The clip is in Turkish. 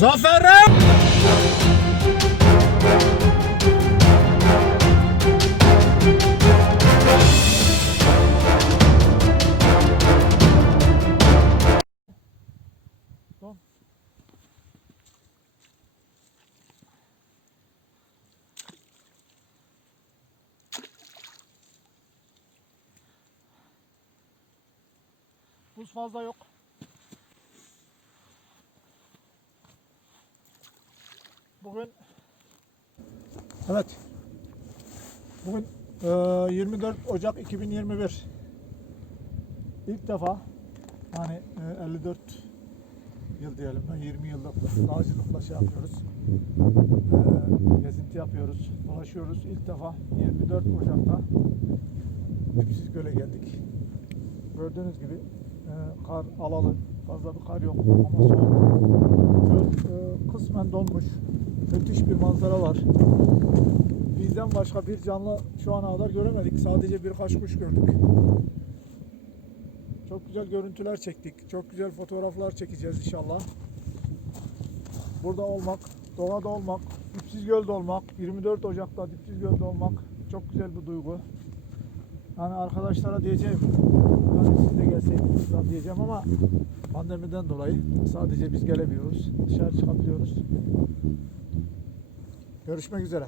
Zaferim! Buz fazla yok. Bugün Evet. Bugün eee, 24 Ocak 2021. İlk defa yani eee, 54 yıl diyelim ben 20 yıllık dağcılıkla şey yapıyoruz. Eee, gezinti yapıyoruz, dolaşıyoruz. İlk defa 24 Ocak'ta Dipsiz Göl'e geldik. Gördüğünüz gibi kar alalı. Fazla bir kar yok ama soğuk. Göl kısmen donmuş. Müthiş bir manzara var. Bizden başka bir canlı şu ana kadar göremedik. Sadece birkaç kuş gördük. Çok güzel görüntüler çektik. Çok güzel fotoğraflar çekeceğiz inşallah. Burada olmak, doğada olmak, Dipsiz Göl'de olmak, 24 Ocak'ta Dipsiz Göl'de olmak çok güzel bir duygu. Yani arkadaşlara diyeceğim, yani siz de gelseydiniz diyeceğim ama pandemiden dolayı sadece biz gelemiyoruz. Dışarı çıkabiliyoruz. Görüşmek üzere.